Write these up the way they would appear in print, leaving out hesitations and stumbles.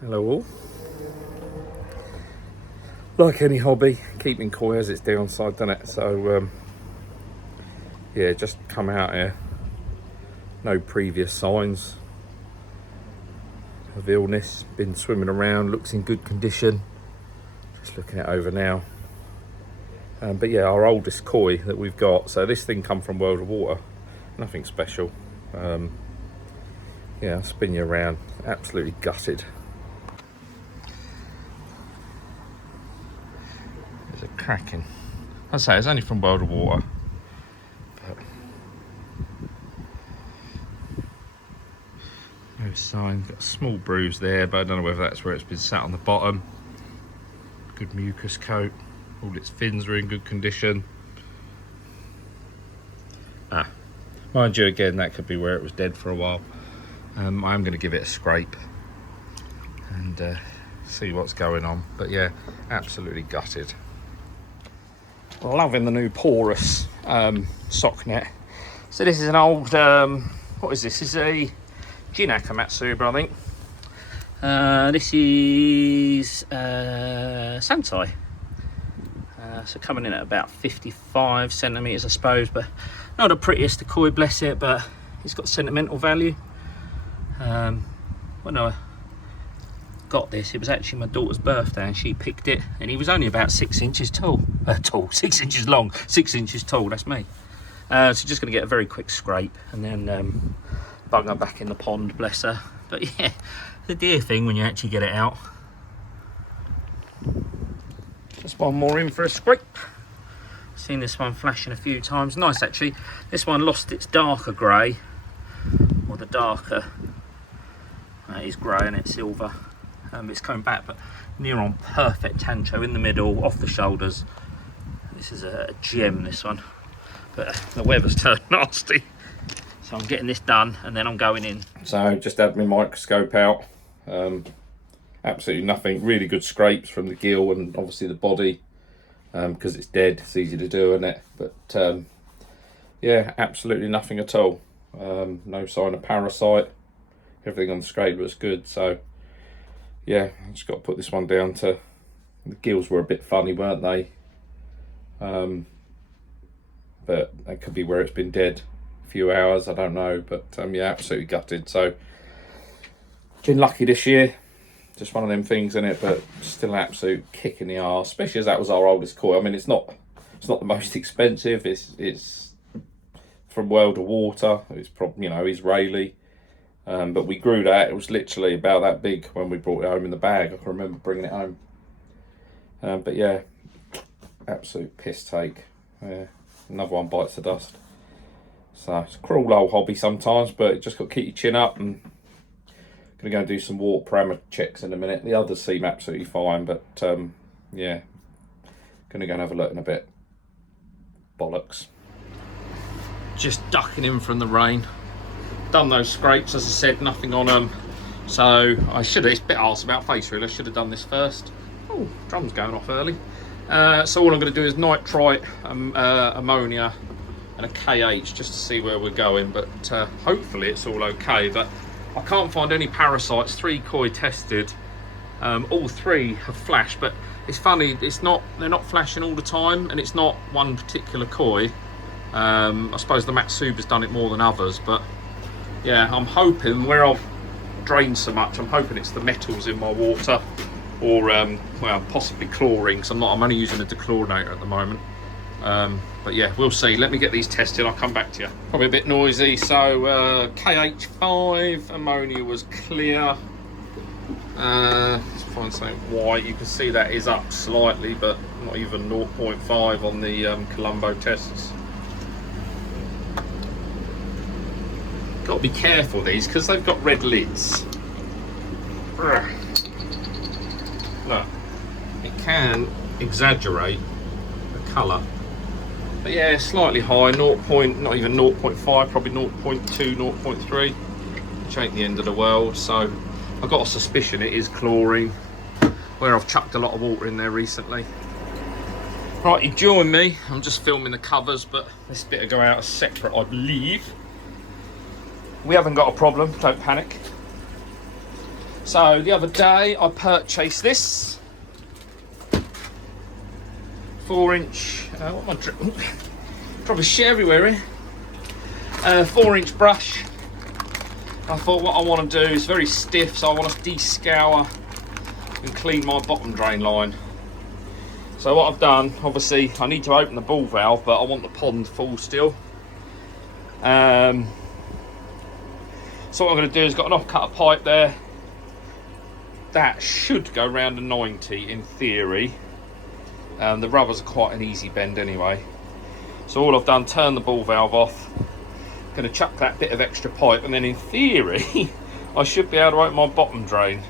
Hello all. Like any hobby, keeping koi has its downside, doesn't it? So yeah, just come out here. No previous signs of illness. Been swimming around, looks in good condition. Just looking it over now. But yeah, our oldest koi that we've got. So this thing come from World of Water. Nothing special. Yeah, I'll spin you around. Absolutely gutted. There's a cracking. I say it's only from World of Water. But no sign. Got a small bruise there, but I don't know whether that's where it's been sat on the bottom. Good mucus coat. All its fins are in good condition. Mind you, again, that could be where it was dead for a while. I'm going to give it a scrape and see what's going on. But yeah, absolutely gutted. Loving the new porous sock net. So this is an old, what is this? This is a Jinaka Matsuba, I think. This is Santai. So coming in at about 55 centimetres, I suppose, but not the prettiest of koi, bless it, but it's got sentimental value. When I got this, it was actually my daughter's birthday and she picked it, and he was only about 6 inches tall. 6 inches long, 6 inches tall, that's me. So just going to get a very quick scrape and then bung her back in the pond, bless her. But yeah, the dear thing when you actually get it out. Just one more in for a scrape. Seen this one flashing a few times. Nice actually. This one lost its darker grey, or the darker is grey and it's silver. It's coming back, but near on perfect tancho in the middle, off the shoulders. This is a gem, this one, but the weather's turned nasty, so I'm getting this done and then I'm going in. So just had my microscope out. Absolutely nothing. Really good scrapes from the gill and obviously the body, because it's dead. It's easy to do, isn't it? But yeah, absolutely nothing at all. No sign of parasite. Everything on the scrape looks good. So yeah, I just got to put this one down to, the gills were a bit funny, weren't they? But that could be where it's been dead a few hours, I don't know. But yeah, absolutely gutted. So been lucky this year. Just one of them things, in it, but still an absolute kick in the arse, especially as that was our oldest koi. I mean, it's not the most expensive. It's from World of Water. It's probably, Israeli. But we grew that. It was literally about that big when we brought it home in the bag. I can remember bringing it home. But yeah, absolute piss take. Yeah, another one bites the dust. So it's a cruel old hobby sometimes, but you just got to keep your chin up. And going to go and do some water parameter checks in a minute. The others seem absolutely fine, but yeah, going to go and have a look in a bit. Bollocks. Just ducking in from the rain. Done those scrapes, as I said, nothing on them. So I should have, it's a bit arse about face really, I should have done this first. Oh, drum's going off early. So all I'm going to do is nitrite, ammonia and a KH just to see where we're going, but hopefully it's all okay. But I can't find any parasites. 3 koi tested, all 3 have flashed, but it's funny, they're not flashing all the time, and it's not one particular koi. I suppose the Matsuba's done it more than others, but yeah, I'm hoping, where I've drained so much, I'm hoping it's the metals in my water, or well, possibly chlorine, because I'm only using a dechlorinator at the moment. But yeah, we'll see. Let me get these tested, I'll come back to you. Probably a bit noisy. So KH5, ammonia was clear. Let's find something white. You can see that is up slightly, but not even 0.5 on the Colombo tests. Got to be careful these, because they've got red lids. Look, it can exaggerate the colour. But yeah, slightly high, not even 0.5, probably 0.2, 0.3, which ain't the end of the world. So I've got a suspicion it is chlorine, where I've chucked a lot of water in there recently. Right, you join me. I'm just filming the covers, but this bit will go out as separate, I believe. We haven't got a problem, don't panic. So the other day I purchased this 4-inch, what am I probably shit everywhere here, 4-inch brush. I thought what I want to do is very stiff, so I want to de-scour and clean my bottom drain line. So what I've done, obviously I need to open the ball valve, but I want the pond full still. So what I'm going to do is got an off-cut pipe there. That should go round a 90 in theory. The rubbers are quite an easy bend anyway. So all I've done, turn the ball valve off. Going to chuck that bit of extra pipe, and then in theory I should be able to open my bottom drain.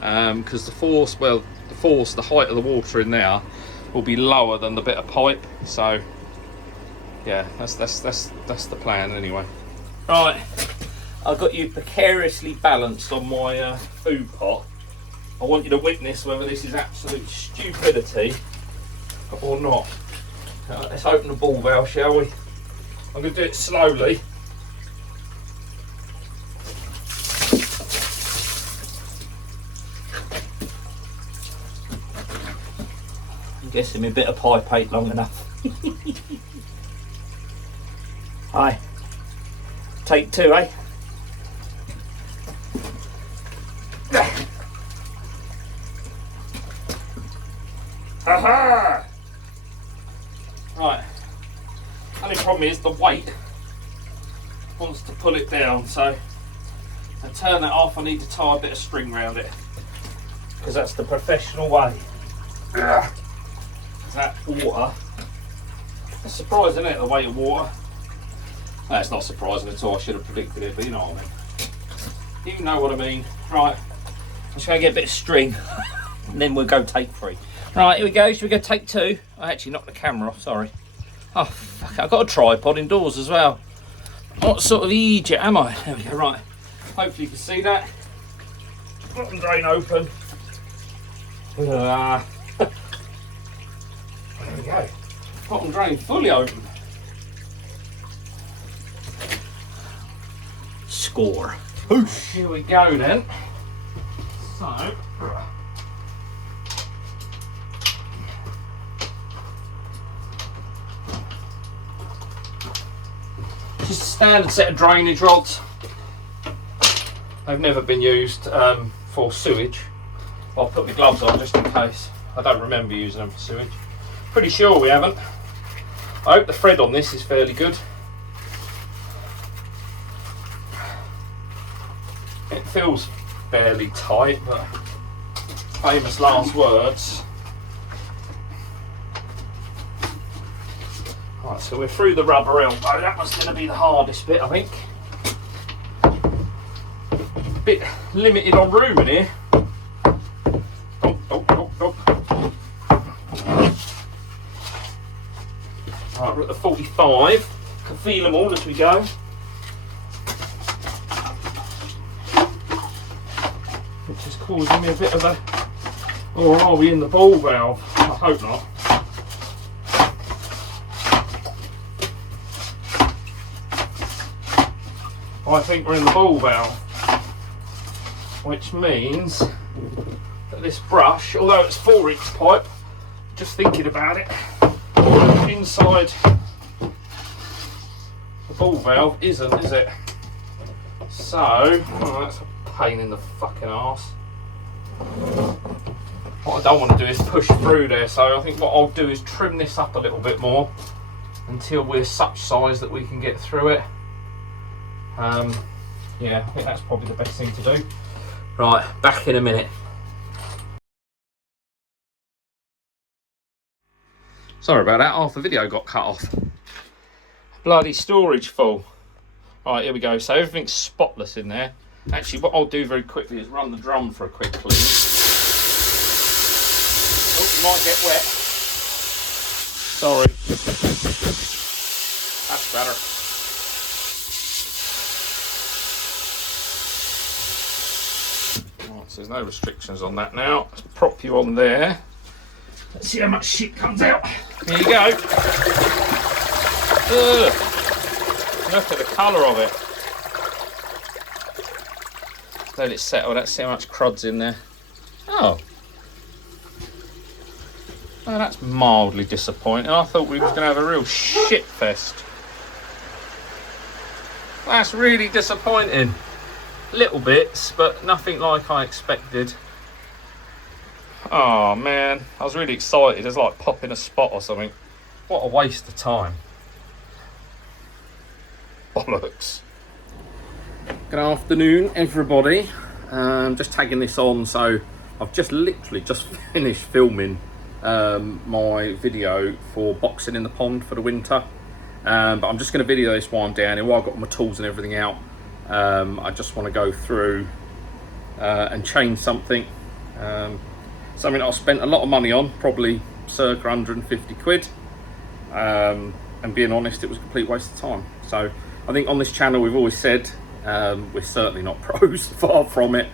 Because the force, the height of the water in there will be lower than the bit of pipe. So yeah, that's the plan anyway. Right, I've got you precariously balanced on my food pot. I want you to witness whether this is absolute stupidity or not. Let's open the ball valve, shall we? I'm going to do it slowly. I'm guessing my bit of pipe ain't long enough. Hi. Take 2, eh? Ha-ha! Right. Only problem is the weight wants to pull it down, so to turn that off I need to tie a bit of string around it, because that's the professional way. That water, it's surprising, isn't it, the weight of water? No, it's not surprising at all, I should have predicted it, but you know what I mean. You know what I mean. Right, I'm just going to get a bit of string and then we'll go take 3. Right, here we go. Should we go take 2? I actually knocked the camera off, sorry. Oh, fuck, I've got a tripod indoors as well. What sort of idiot am I? There we go, right. Hopefully you can see that. Bottom drain open. There we go. Bottom drain fully open. Score. Oosh. Here we go then. So, just a standard set of drainage rods. They've never been used for sewage. I'll put my gloves on just in case. I don't remember using them for sewage. Pretty sure we haven't. I hope the thread on this is fairly good. It feels fairly tight, but famous last words. Right, so we're through the rubber elbow. That was going to be the hardest bit, I think. A bit limited on room in here. Right, we're at the 45. Can feel them all as we go. Which is causing me a bit of a... Or are we in the ball valve? I hope not. I think we're in the ball valve. Which means that this brush, although it's 4-inch pipe, just thinking about it, inside the ball valve isn't, is it? So, oh, that's a pain in the fucking arse. What I don't want to do is push through there, so I think what I'll do is trim this up a little bit more until we're such size that we can get through it. Yeah, I think that's probably the best thing to do. Right, back in a minute. Sorry about that, half the video got cut off. Bloody storage full. Right, here we go. So everything's spotless in there. Actually, what I'll do very quickly is run the drum for a quick clean. Oh, you might get wet. Sorry. That's better. Right, so there's no restrictions on that now. Let's prop you on there. Let's see how much shit comes out. Here you go. Ugh. Look at the colour of it. let it settle. Let's see how much crud's in there. Oh, that's mildly disappointing. I thought we was going to have a real shit fest. That's really disappointing. Little bits, but nothing like I expected. Oh man, I was really excited. It's like popping a spot or something. What a waste of time. Bollocks. Good afternoon, everybody. Just tagging this on, so I've just literally just finished filming my video for boxing in the pond for the winter. But I'm just going to video this while I'm down here, while I've got my tools and everything out. I just want to go through and change something. Something that I spent a lot of money on, probably circa 150 quid. And being honest, it was a complete waste of time. So I think on this channel we've always said we're certainly not pros, far from it.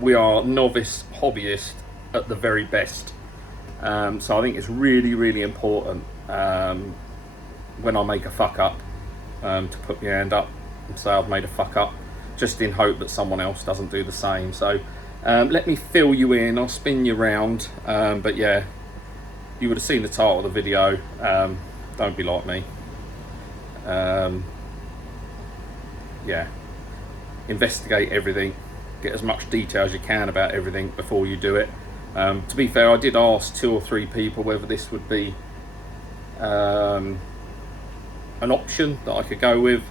We are novice hobbyists at the very best. So I think it's really, really important when I make a fuck up to put my hand up and say I've made a fuck up, just in hope that someone else doesn't do the same. So let me fill you in, I'll spin you around, but yeah, you would have seen the title of the video. Don't be like me. Yeah, investigate everything, get as much detail as you can about everything before you do it. To be fair, I did ask 2 or 3 people whether this would be an option that I could go with,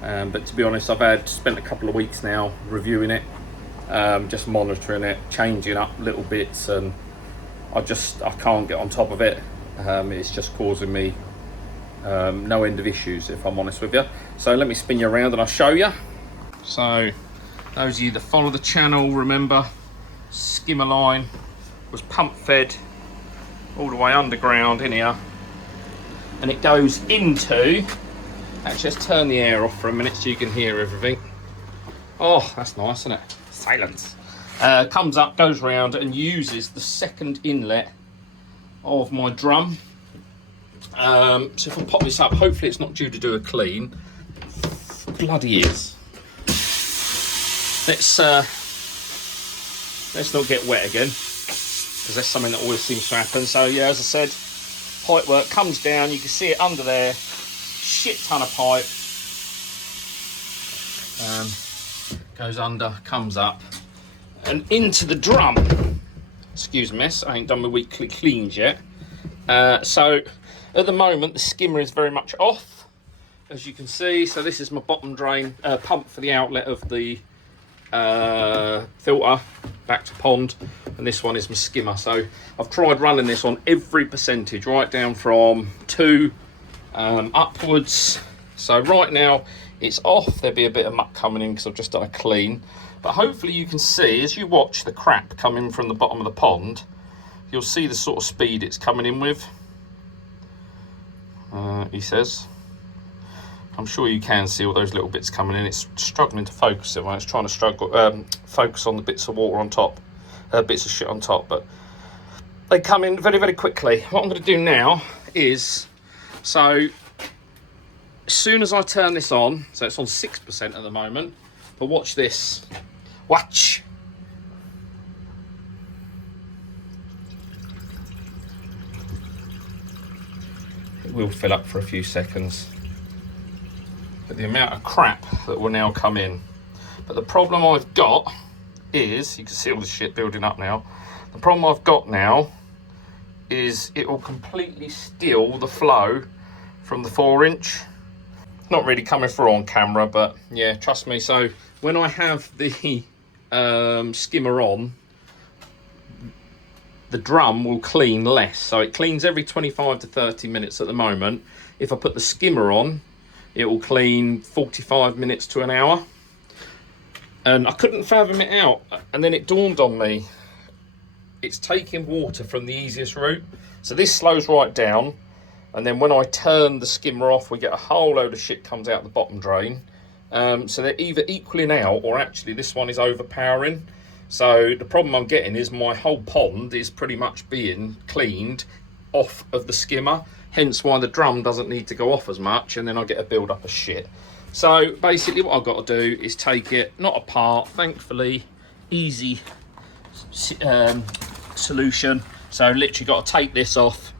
but to be honest, I've spent a couple of weeks now reviewing it, just monitoring it, changing up little bits, and I can't get on top of it. It's just causing me no end of issues, if I'm honest with you. So let me spin you around and I'll show you. So those of you that follow the channel remember skimmer line was pump fed all the way underground in here, and it goes into, actually let's turn the air off for a minute so you can hear everything. Oh, that's nice, isn't it? Silence. Comes up, goes round and uses the second inlet of my drum. So if I pop this up, hopefully it's not due to do a clean. Bloody is. Let's not get wet again, because that's something that always seems to happen. So yeah, as I said, pipe work comes down, you can see it under there, shit ton of pipe, goes under, comes up and into the drum. Excuse me, I ain't done my weekly cleans yet. So at the moment the skimmer is very much off, as you can see. So this is my bottom drain pump for the outlet of the filter back to pond, and this one is my skimmer. So I've tried running this on every percentage, right down from 2 upwards. So right now it's off. There'll be a bit of muck coming in because I've just done a clean, but hopefully you can see, as you watch the crap coming from the bottom of the pond, you'll see the sort of speed it's coming in with. He says, I'm sure you can see all those little bits coming in. It's struggling to focus it when it's trying to focus on the bits of water on top, bits of shit on top, but they come in very, very quickly. What I'm going to do now is, so as soon as I turn this on, so it's on 6% at the moment, but watch this. Watch. It will fill up for a few seconds. But the amount of crap that will now come in. But the problem I've got is, you can see all the shit building up now. The problem I've got now is it will completely steal the flow from the 4-inch. Not really coming through on camera, but yeah, trust me. So when I have the skimmer on, the drum will clean less. So it cleans every 25 to 30 minutes at the moment. If I put the skimmer on, it will clean 45 minutes to an hour. And I couldn't fathom it out. And then it dawned on me, it's taking water from the easiest route. So this slows right down. And then when I turn the skimmer off, we get a whole load of shit comes out the bottom drain. So they're either equaling out, or actually this one is overpowering. So the problem I'm getting is my whole pond is pretty much being cleaned off of the skimmer, hence why the drum doesn't need to go off as much, and then I get a build up of shit. So basically what I've got to do is take it, not apart, thankfully, easy solution. So literally got to take this off,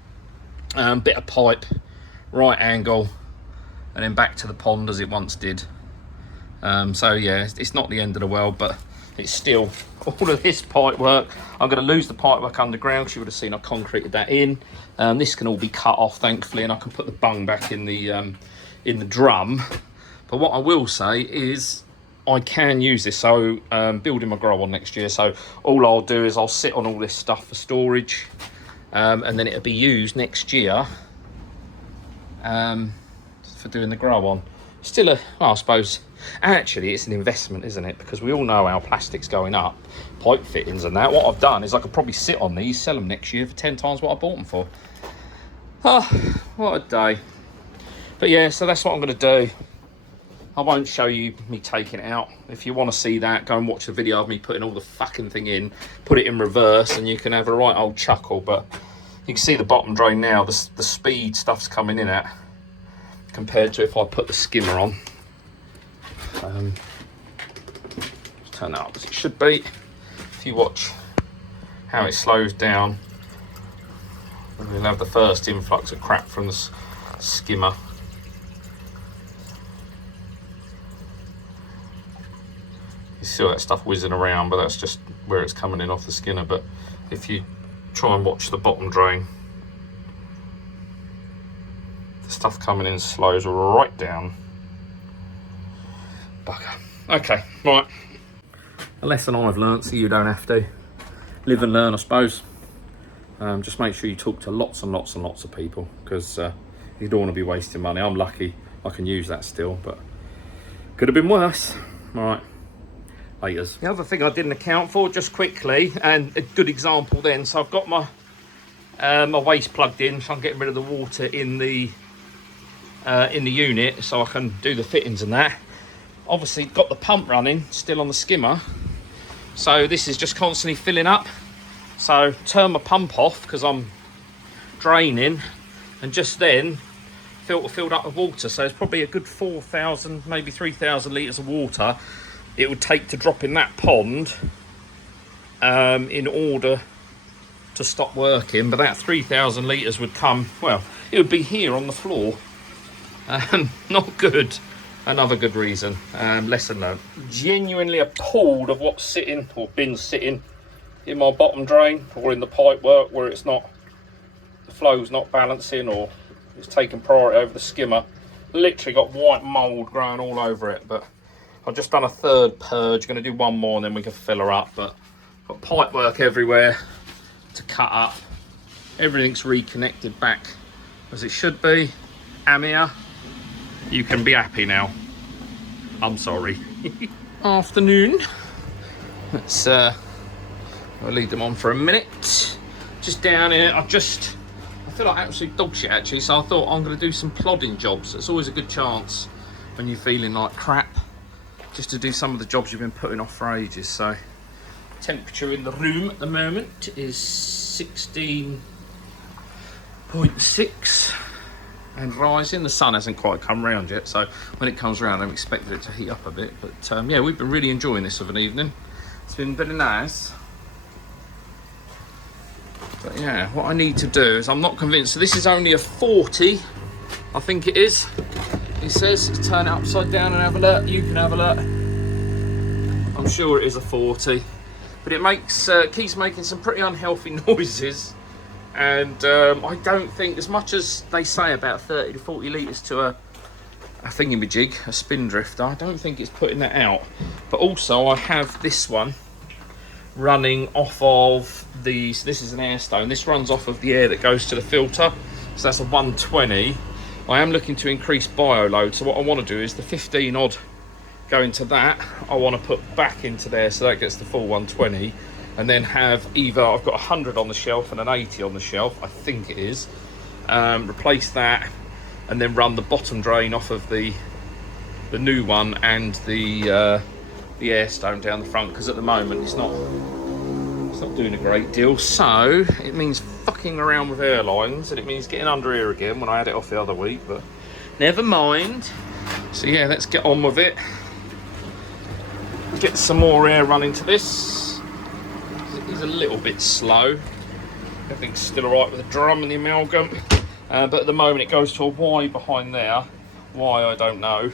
bit of pipe, right angle, and then back to the pond as it once did. So yeah, it's not the end of the world, but it's still all of this pipe work. I'm going to lose the pipe work underground, because you would have seen I concreted that in. This can all be cut off, thankfully, and I can put the bung back in the drum. But what I will say is I can use this. So building my grow on next year, so all I'll do is I'll sit on all this stuff for storage, and then it'll be used next year for doing the grow on. Still well, I suppose actually it's an investment, isn't it? Because we all know how plastic's going up, pipe fittings and that. What I've done is I could probably sit on these, sell them next year for 10 times what I bought them for. Oh, what a day. But yeah, so that's what I'm going to do. I won't show you me taking it out. If you want to see that, go and watch the video of me putting all the fucking thing in, put it in reverse, and you can have a right old chuckle. But you can see the bottom drain now, the speed stuff's coming in at, compared to if I put the skimmer on. Turn that up as it should be. If you watch how it slows down, we'll have the first influx of crap from the skimmer. You see all that stuff whizzing around, but that's just where it's coming in off the skimmer. But if you try and watch the bottom drain, the stuff coming in slows right down. Bugger. Okay, right. A lesson I've learnt, so you don't have to. Live and learn, I suppose. Just make sure you talk to lots and lots and lots of people, because you don't want to be wasting money. I'm lucky I can use that still, but could have been worse. All right. Laters. The other thing I didn't account for, just quickly, and a good example then, so I've got my my waste plugged in, so I'm getting rid of the water in the unit, so I can do the fittings and that. Obviously got the pump running still on the skimmer, so this is just constantly filling up. So turn my pump off because I'm draining, and just then filter filled up with water. So it's probably a good 4,000, maybe 3,000 litres of water it would take to drop in that pond in order to stop working. But that 3,000 litres would come, well, it would be here on the floor. Not good. Another good reason. Lesson learned. Genuinely appalled of what's sitting or been sitting in my bottom drain or in the pipe work where it's not, the flow's not balancing or it's taking priority over the skimmer. Literally got white mould growing all over it, but I've just done a third purge. Going to do one more and then we can fill her up. But got pipe work everywhere to cut up. Everything's reconnected back as it should be. Amir, you can be happy now. I'm sorry. Afternoon. Let's I'll leave them on for a minute. Just down here, I feel like absolute dog shit actually, so I thought I'm going to do some plodding jobs. It's always a good chance when you're feeling like crap, just to do some of the jobs you've been putting off for ages. So temperature in the room at the moment is 16.6 and rising. The sun hasn't quite come round yet, so when it comes round I'm expecting it to heat up a bit. But yeah, we've been really enjoying this of an evening. It's been very nice. But yeah, what I need to do is, I'm not convinced, so this is only a 40, I think it is. It says, turn it upside down and have a look. You can have a look. I'm sure it is a 40, but it makes keeps making some pretty unhealthy noises. And I don't think, as much as they say about 30 to 40 litres to a thingamajig, a spin drifter, I don't think it's putting that out. But also I have this one running off of the, so this is an air stone, this runs off of the air that goes to the filter, so that's a 120. I am looking to increase bio load, so what I want to do is the 15 odd going to that, I want to put back into there so that gets the full 120, and then have either, I've got 100 on the shelf and an 80 on the shelf, I think it is, replace that and then run the bottom drain off of the new one and the air stone down the front, because at the moment it's not doing a great deal. So it means fucking around with airlines, and it means getting under here again when I had it off the other week, but never mind. So yeah, let's get on with it. Get some more air running to this. It is a little bit slow. Everything's still alright with the drum and the amalgam. But at the moment it goes to a Y behind there. Why, I don't know.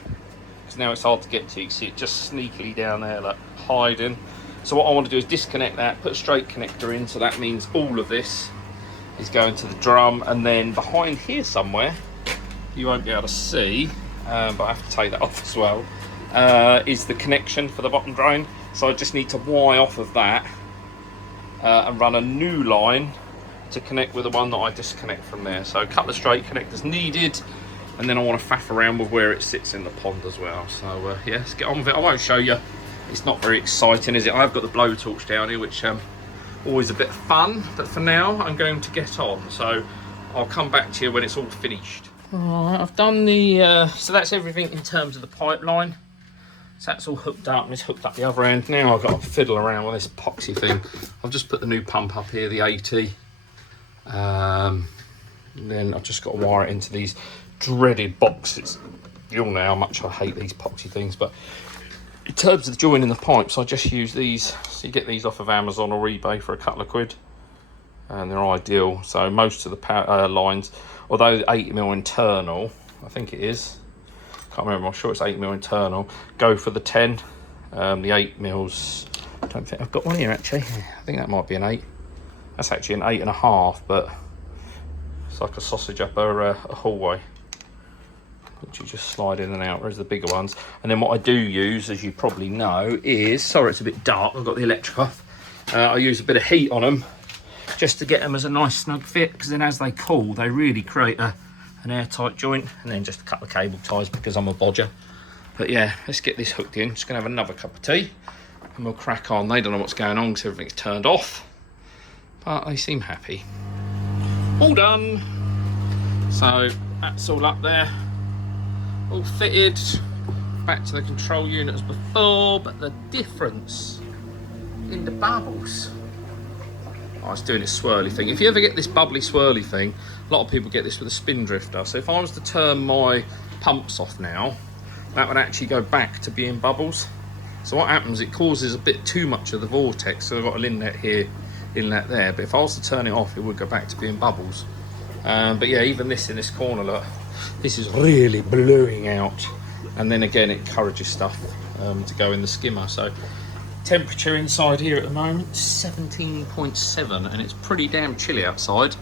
Because now it's hard to get to. You can see it just sneakily down there, like hiding. So what I want to do is disconnect that, put a straight connector in. So that means all of this is going to the drum. And then behind here somewhere, you won't be able to see, but I have to take that off as well, is the connection for the bottom drain. So I just need to Y off of that and run a new line to connect with the one that I disconnect from there. So a couple of straight connectors needed, and then I want to faff around with where it sits in the pond as well. So yeah, let's get on with it. I won't show you, it's not very exciting, is it? I've got the blowtorch down here, which always a bit of fun, but for now I'm going to get on. So I'll come back to you when it's all finished. Alright, I've done the so that's everything in terms of the pipeline. So that's all hooked up, and it's hooked up the other end. Now I've got to fiddle around with this epoxy thing. I've just put the new pump up here, the 80. And then I've just got to wire it into these dreaded boxes. You all know how much I hate these epoxy things, but in terms of joining the pipes, I just use these. So you get these off of Amazon or eBay for a couple of quid, and they're ideal. So most of the power lines, although the 8mm internal, I think it is, can't remember, I'm sure it's 8mm internal, go for the 10. The 8mm, I don't think I've got one here actually. I think that might be an 8. That's actually an 8.5, but it's like a sausage up a hallway, which you just slide in and out, whereas the bigger ones. And then what I do use, as you probably know, is, sorry it's a bit dark, I've got the electric off, I use a bit of heat on them just to get them as a nice snug fit, because then as they cool, they really create an airtight joint. And then just a couple of cable ties because I'm a bodger. But yeah, let's get this hooked in. Just gonna have another cup of tea and we'll crack on. They don't know what's going on because everything's turned off, but they seem happy. All done. So that's all up there, all fitted. Back to the control unit as before, but the difference in the bubbles. I was doing this swirly thing. If you ever get this bubbly swirly thing, a lot of people get this with a spin drifter. So if I was to turn my pumps off now, that would actually go back to being bubbles. So what happens, it causes a bit too much of the vortex. So I've got an inlet here, inlet there. But if I was to turn it off, it would go back to being bubbles. But yeah, even this in this corner, look, this is really blowing out. And then again, it encourages stuff to go in the skimmer. So temperature inside here at the moment, 17.7, and it's pretty damn chilly outside.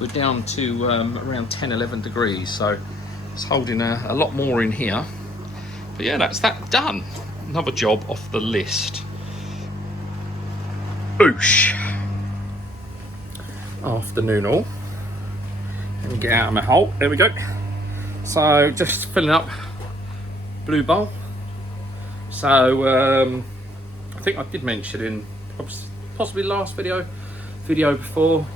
We're down to around 10-11 degrees, so it's holding a lot more in here. But yeah, that's that done. Another job off the list. Boosh. Afternoon all. Let me get out of my hole. There we go. So just filling up blue bowl. So I think I did mention in possibly last video before,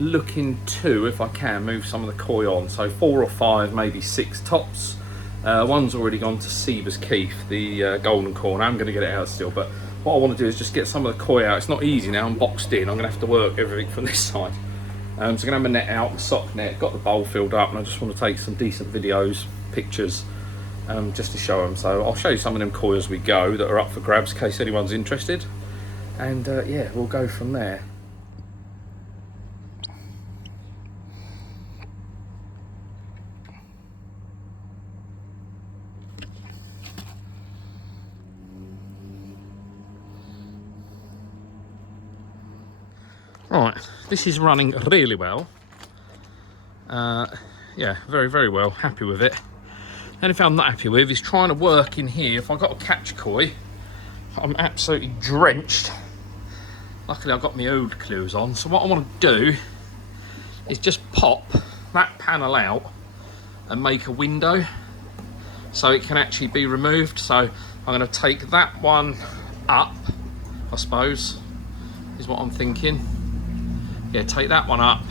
looking to, if I can, move some of the koi on. So 4 or 5, maybe 6 tops. One's already gone to Seaver's Keith, the golden corner. I'm going to get it out still, but what I want to do is just get some of the koi out. It's not easy now, I'm boxed in. I'm going to have to work everything from this side. So I'm going to have my net out, the sock net, got the bowl filled up, and I just want to take some decent videos, pictures, just to show them. So I'll show you some of them koi as we go that are up for grabs in case anyone's interested. And yeah, we'll go from there. Right, this is running really well. Yeah, very, very well, happy with it. The only thing I'm not happy with is trying to work in here. If I've got to catch koi, I'm absolutely drenched. Luckily I've got my old clothes on. So what I want to do is just pop that panel out and make a window so it can actually be removed. So I'm going to take that one up, I suppose, is what I'm thinking. Yeah, take that one up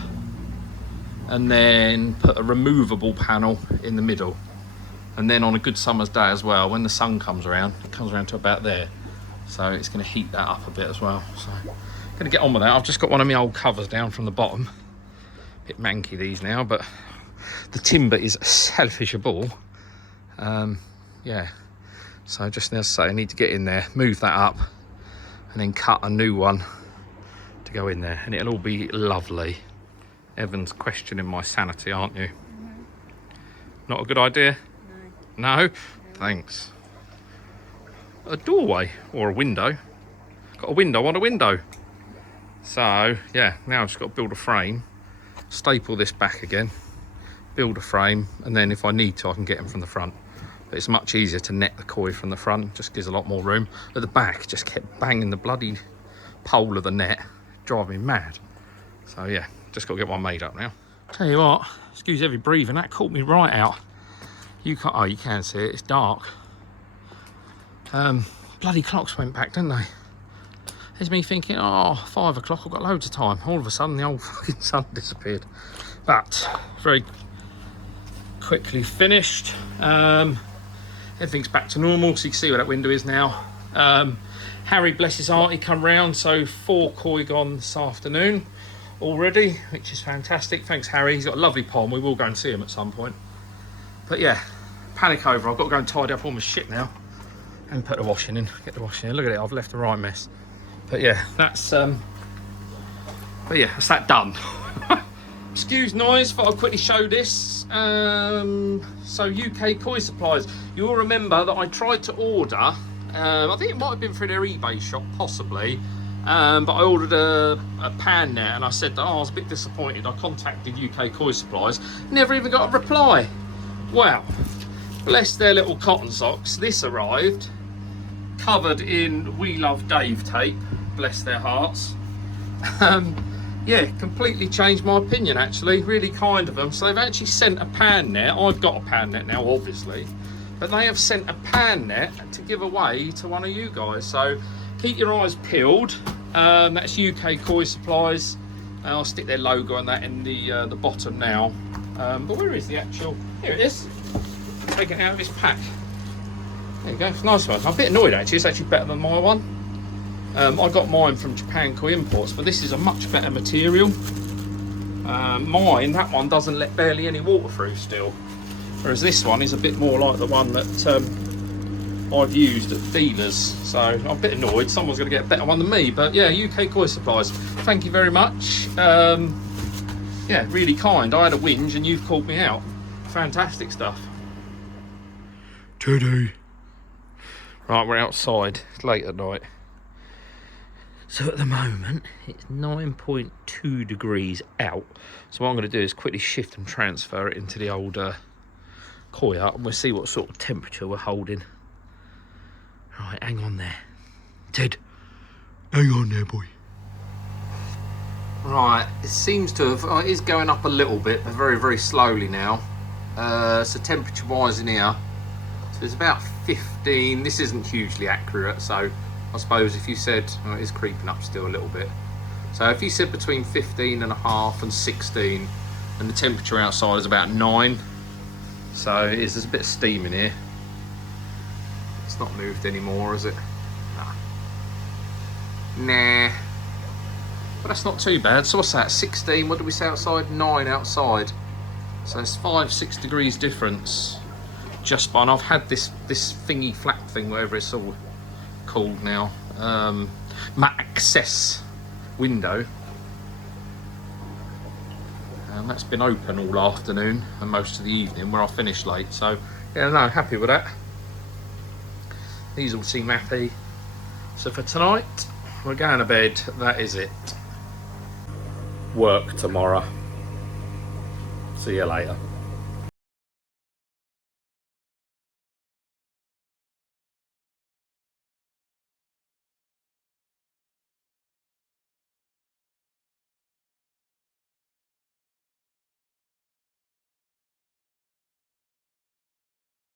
and then put a removable panel in the middle. And then on a good summer's day as well, when the sun comes around, it comes around to about there. So it's going to heat that up a bit as well. So I'm going to get on with that. I've just got one of my old covers down from the bottom. A bit manky these now, but the timber is selfish a ball. Yeah, so just as I say, I need to get in there, move that up, and then cut a new one to go in there, and it'll all be lovely. Evan's questioning my sanity, aren't you? Not a good idea? No? Thanks. A doorway or a window. Got a window on a window. So yeah, now I've just got to build a frame, staple this back again, build a frame, and then if I need to I can get them from the front. But it's much easier to net the koi from the front, just gives a lot more room. At the back, just kept banging the bloody pole of the net, driving me mad. So yeah, just got to get one made up now. Tell you what, excuse every breathing, that caught me right out. You can't, oh you can see it, it's dark. Bloody clocks went back, didn't they? There's me thinking, oh, 5 o'clock, I've got loads of time. All of a sudden, the old fucking sun disappeared. But, very quickly finished. Everything's back to normal, so you can see where that window is now. Harry, bless his heart, he come round, so 4 koi gone this afternoon already, which is fantastic. Thanks, Harry. He's got a lovely pond. We will go and see him at some point. But yeah, panic over. I've got to go and tidy up all my shit now and put the washing in, get the washing in. Look at it, I've left a right mess. But yeah, that's that done. Excuse noise, but I'll quickly show this. So UK koi supplies. You'll remember that I tried to order, I think it might have been through their eBay shop, possibly. But I ordered a pan net, and I said that, I was a bit disappointed. I contacted UK koi supplies, never even got a reply. Well, bless their little cotton socks, this arrived covered in We Love Dave tape, bless their hearts. Yeah, completely changed my opinion actually, really kind of them. So they've actually sent a pan net. I've got a pan net now obviously, but they have sent a pan net to give away to one of you guys. So keep your eyes peeled. That's UK Koi Supplies. I'll stick their logo on that in the bottom now. But where is the actual, here it is. Take it out of its pack. There you go, it's a nice one. I'm a bit annoyed actually, it's actually better than my one. I got mine from Japan Koi Imports, but this is a much better material. Mine, that one doesn't let barely any water through still. Whereas this one is a bit more like the one that I've used at dealers. So I'm a bit annoyed, someone's going to get a better one than me. But yeah, UK Koi Supplies, thank you very much. Yeah, really kind. I had a whinge and you've called me out. Fantastic stuff. To-do. Right, we're outside, it's late at night. So at the moment, it's 9.2 degrees out. So what I'm going to do is quickly shift and transfer it into the old koi hut, and we'll see what sort of temperature we're holding. Right, hang on there. Ted, hang on there, boy. Right, it seems to have, it is going up a little bit, but very, very slowly now. So temperature-wise in here, so it's about 15. This isn't hugely accurate, so I suppose if you said, well, it is creeping up still a little bit. So if you said between 15.5 and 16, and the temperature outside is about 9, so there's a bit of steam in here. It's not moved anymore, is it? Nah. But that's not too bad. So what's that? 16, what did we say outside? 9 outside. So it's 5-6 degrees difference. Just fine. I've had this thingy flap thing, whatever it's all called now, access window, and that's been open all afternoon and most of the evening where I finished late. So yeah, no, happy with that. These all seem happy. So for tonight, we're going to bed. That is it. Work tomorrow. See you later.